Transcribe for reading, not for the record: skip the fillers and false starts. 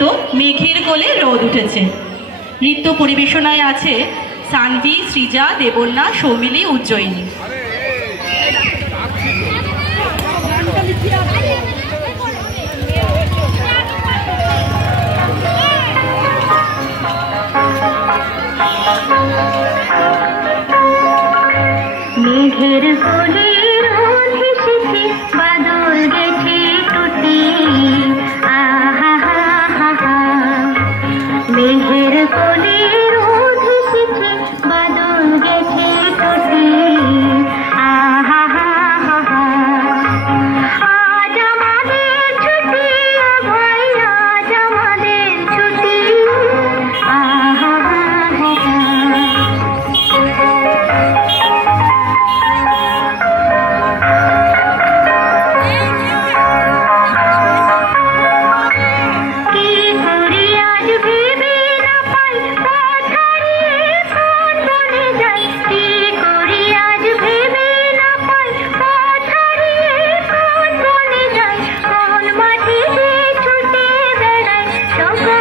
তো মেঘের কোলে রোদ উঠেছে। নৃত্য পরিবেশনায় আছে সানভি, সৃজা, দেবন্যা, সৌমিলি, উজ্জয়িনী। মেঘের কোলে রোদ এসেছে, বাদল গেছে টুটি, আহা হা হা হা। মেঘের কোলে রোদ এসেছে, বাদল গেছে টুটি, আহা হা হা হা। আজ আমাদের ছুটি, ভাই আজ আমাদের ছুটি, আহা হা হা হা। Don't